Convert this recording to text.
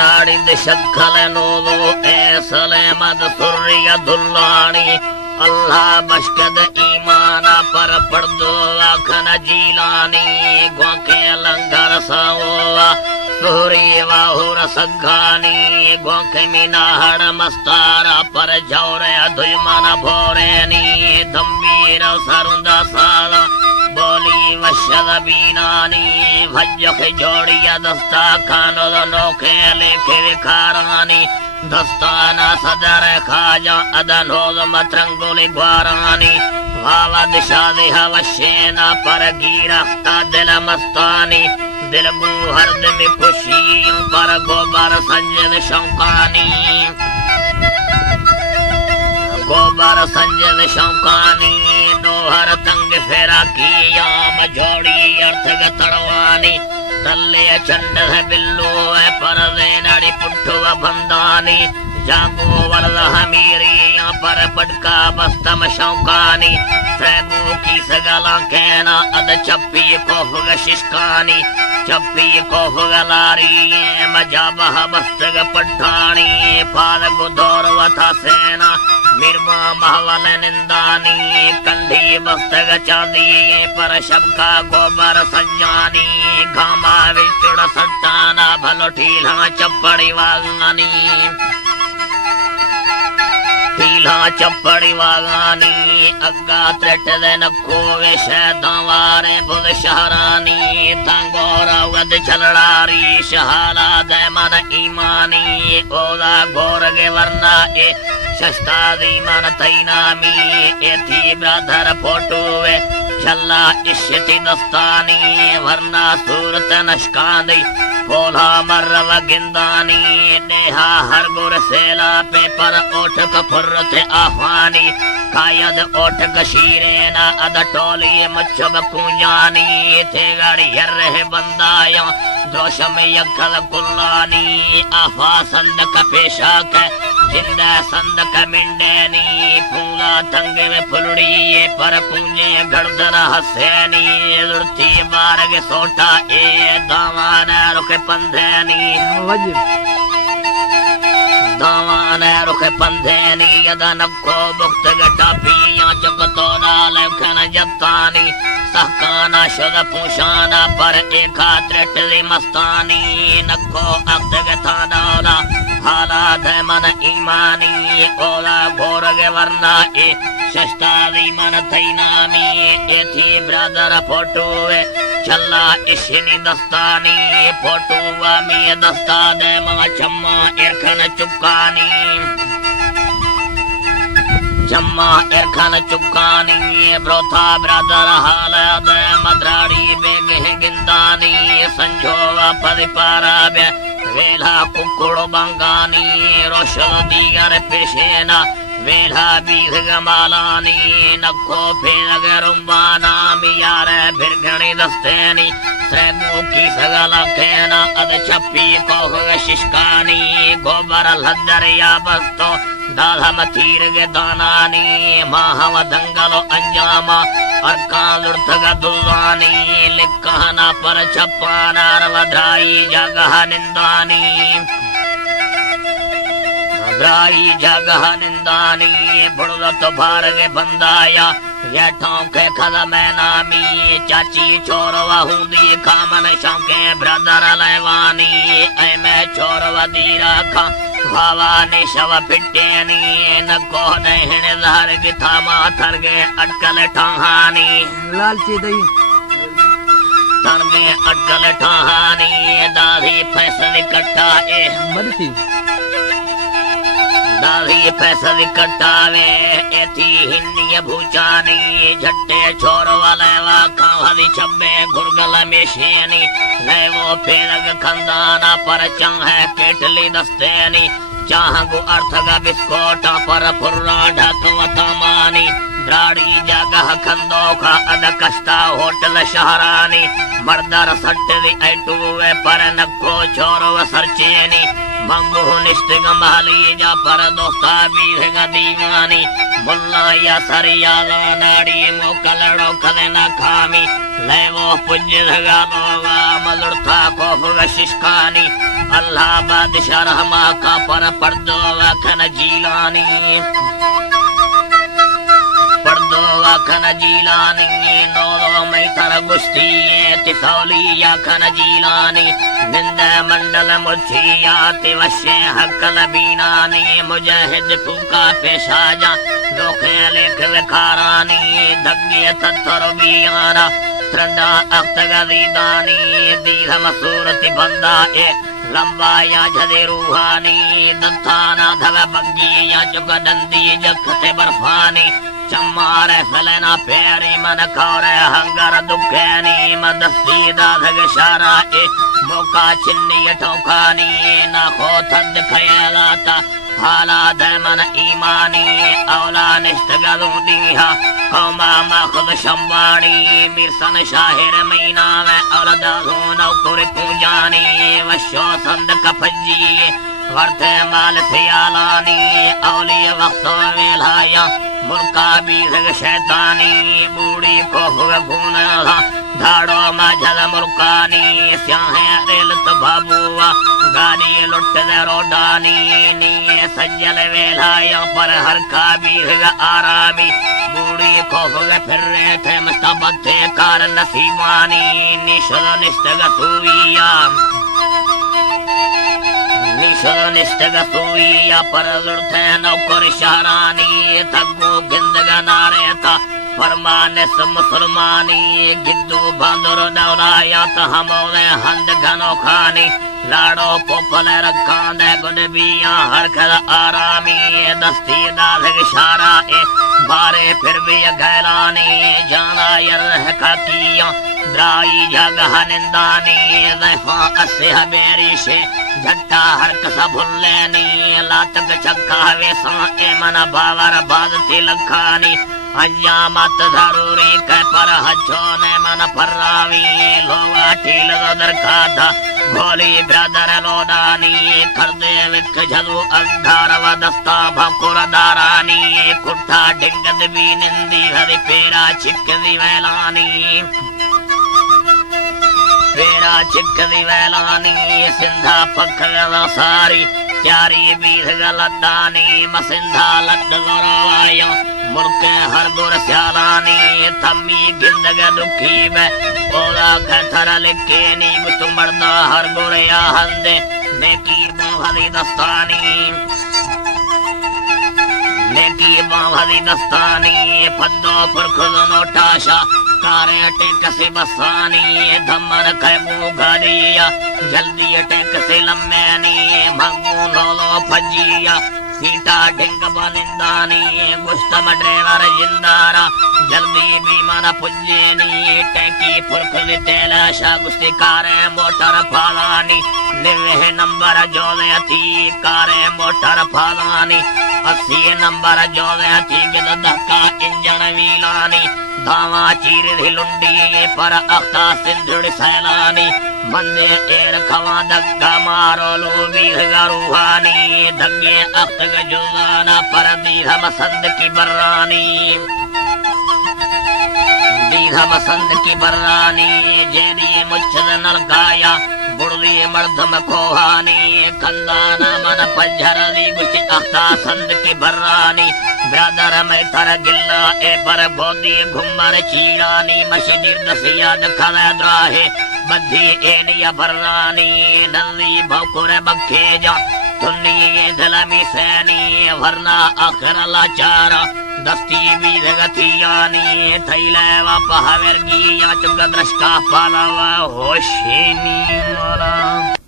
नाड़ी दिशक्खल नूदू ऐसले मद सुर्रिया दुल्लानी अल्लाह बशकद ईमाना पर पड़दो आखन जीलानी गोखे लंगर सावा सुहरी वाहुर सगानी गोखे मीनाहड़ मस्तारा पर जौरे दुयमन भोरेनी दम्बीर सरुंदा साला बोली वशद बीनानी भज्जख जोड़िया दस्ता खानो नोखे लेखे विखारानी दस्ताना सदर खाजा अदनोद मतरंगुली ग्वारानी वावा दिशा दिहा वशेना पर गिरफ्ता दिल मस्तानी दिल हर्द में खुशी पर गोबर संजद शौकानी गोबर संजद शौकानी दोहर तंग फेरा किया मझोड़ी अर्थ तड़वानी तल्ले चंड है बिल्लू है परदे नड़ी पुट्ठु बंदानी जागो वरद हमीरी यहाँ पर पटका बस्तम शौकानी सैबू की सगला कहना अद चप्पी को हुग शिष्कानी चप्पी को हुग लारी मजाबह बस्तग पठानी पाद गुदौर वथा सेना मिर्मा महवल निंदानी कंधी बस्तग चांदी पर शबका गोबर संजानी घामा विचुड़ सट्टाना भलो ठीला चप्पड़ी वागानी ठीला चप्पड़ी वागानी अग्गा त्रेट दे नखो वे शैदावारे बुध शहरानी तंगोरा वद चलड़ारी शहाला दे मन ईमानी ओला गोरगे वरना ए शस्ता दी मन तैनामी एथी ब्राधर फोटोवे चल्ला इश्यति दस्तानी वरना सूरत नशकांदी पोला मर्रव गिंदानी नेहा हर गुर सेला पे पर ओठ कफुरत आफानी कायद ओठ कशीरे ना अद टोली मच्छब पूंजानी थे गाड़ी हर बंदाया दोषम यखल कुल्लानी आफा संदक पेशाक जिंदा संदक मिंडेनी फूला तंगे में फुलड़ी पर पूंजे गर्दन हसेनी लुड़ती बारग सोटा ए दावान रुके पंधेनी दावान रुके पंधेनी यदा नक्को बुक्त गटा पिया चकतो डाले खन जत्तानी सहकाना शुद पूशाना पर एका त्रेटली मस्तानी नक्को अक्त गता डाला हाला मन ईमानी ओला गोरगे वरना ए शस्तादी मन तैनामी एथी ब्रदर फोटोवे चल्ला इशिनी दस्तानी फोटोवा में दस्ता दे मा चम्मा इरखन चुकानी चम्मा इरखन चुकानी ब्रोथा ब्रदर हाल दे मद्राड़ी बेगे गिंदानी संजोवा परिपारा बे वेला कुकुड़ो बंगानी रोशल दीगर पेशेना वेला बीघ गमालानी नखो फेलग रुम्बाना मियारे भिरगणी दस्तेनी सैबू की सगला कहना अद चप्पी को हुग शिष्कानी गोबर लद्दरिया बस्तो दाधा मथीर गे दानानी माहव दंगलो अंजामा अर्का लुड़तग दुल्वानी लिखना पर छप्पाना रवधाई जगह निंदानी द्राई जगह निंदानी बुड़द तो भारगे बंदाया ये ठोंके खद में नामी चाची छोरवा हुंदी खामन शौके ब्रदर लेवानी ऐ मैं छोरवा दीरा खा भावानी शव पिटेनी नको दहन धार गिथा माथर गे अटकल ठाहानी लालची दई तन में अटकल ठाहानी दाढ़ी फैसल इकट्ठा ए मरती दाढ़ी फैसल इकट्ठावे एथी हिन्नी भूचानी झट्टे छोर वाले वा खावली छब्बे गुरगल में शेनी ले वो फेरग खंदाना पर चंग है केटली दस्तेनी चाहगु अर्थगा बिस्कोटा पर फुर्रा ढकवता मानी द्राड़ी जगह खंदोखा अद कष्टा होटल शहरानी मर्दर सट्टदी ऐटुवे पर नक्को छोरो सरचेनी मंगू निष्ठग महली जा पर दोस्ता बीघ दीवानी मुल्ला या सरिया नाड़ी मोकलड़ो कले न खामी ले वो पुंज धगा लोगा मलुरथा कोफ शिशकानी अल्लाह बादशाह रहमा का पर पर्दो वखन जीलानी पर्दो वखन जीलानी नोलो मैतर गुस्ती तिसौली याखन जीलानी निंद मंडल मुर्छिया तिवश्य हकल बीनानी मुजाहिद फूका पेशाजा लोखे लेख विकारानी दग्गे तत्तर बियारा त्रंदा अख्तगदीदानी दीघ मसूरति बंदा ए लंबा या झदे रूहानी दत्ताना धव बग्गी या जुग दंदी जखते बर्फानी चम्मार फलना प्यारी मन कौरे हंगर दुखैनी मदस्ती दाधग शारा ए मौका चिन्नी ठोकानी ना खो थद खयालाता हाला दमन ईमानी औला निष्ठगदू दीहा कौमा माखुद शंबानी मिर्सन शाहिर मीना में औलदा नौकुर पूजानी वशो संद कफजी वर्ते माल थियालानी औली वक्तो वेलाया मुल्का बीधग शैतानी बूढ़ी को खून धाड़ो मजल मुल्कानी स्याहे रेलत बाबुआ गाड़ी लुट रोडानी नी सज्जल वेलाया पर हर का बीधग आरामी बूढ़ी को फिर रहे थे मस्तबते कार नसीबानी निशल निष्ठग सुविया निशल निष्ठग सुविया पर लुटे नौकर शहरानी तगो गिंदग नारे था फरमाने मुसलमानी गिद्दू बंदर दौलाया हमोले हंद घनो खानी लाड़ो पोपल रखांदे गुडबिया हर खल आरामी दस्ती दाधग शारा ए बारे फिर भी गैलानी जाना यर काकिया द्राई जगह निंदानी लफा असे हबेरी से झट्टा हर कसा भुल्लेनी लातक चक्का वेसा ए मन बावर बादती लखानी अयामत जरूरी के पर हजो ने मन फर्रावी लोगा टील दरखादा भोली ब्रदर लोडानी कर दे विक झलू अंधार व दस्ता भकुर दारानी कुट्ठा डिंगद भी निंदी हरि पेरा चिक्कदी वैलानी पेरा चिक्कदी वैलानी सिंधा पख सारी चारी बीध गलदानी मसिंधा लड गौरवाया मुल्क हर गुर स्यालानी थमी गिंदग दुखी में ओला खतर लिखे नी गुत मर्दा हर गुर या हंदे नेकी बावली दस्तानी नेकी बावली दस्तानी पद्दो पुरखुद नोटाशा कारे टेक से बसानी धमन खैबू गाड़िया जल्दी टेक से लम्मेनी भगू नोलो फजिया सीटा ढिंग बनिंदानी गुस्तम ड्राइवर जिंदारा जल्दी विमान पुज्जेनी टैंकी फुरखुली तेलाशा गुस्ती कारे मोटर फालानी निवे नंबर जोले थी कारे मोटर फालानी 80 नंबर जोले थी गिद धक्का इंजन वीलानी धावा चीर धी लुंडी पर अख्ता सिंधुड़ सैलानी मंदे एर खवा धक्का मारो लो बीघ रूहानी धग्गे अख्तग जुलाना पर दीघ मसंद की बर्रानी दीघ मसंद की बर्रानी जेरी मुच्छद नलकाया बुढ़ी मर्दम कोहानी कंदाना मन पंजरली गुस्ती अख्ता संद की बर्रानी ब्रदर में तर गिल्ला ए पर गोदी घुमर चीरानी मशीदीर दसिया दखल द्राहे बद्धी एनिया बर्रानी नल्ली भौकुर बखेजा तुन्नी दलमी सैनी वरना आखिर लाचारा दस्ती भी जगतियानी थैले वापा हवेरगी या चुग दृष्टा पालावा होशेनी मोला।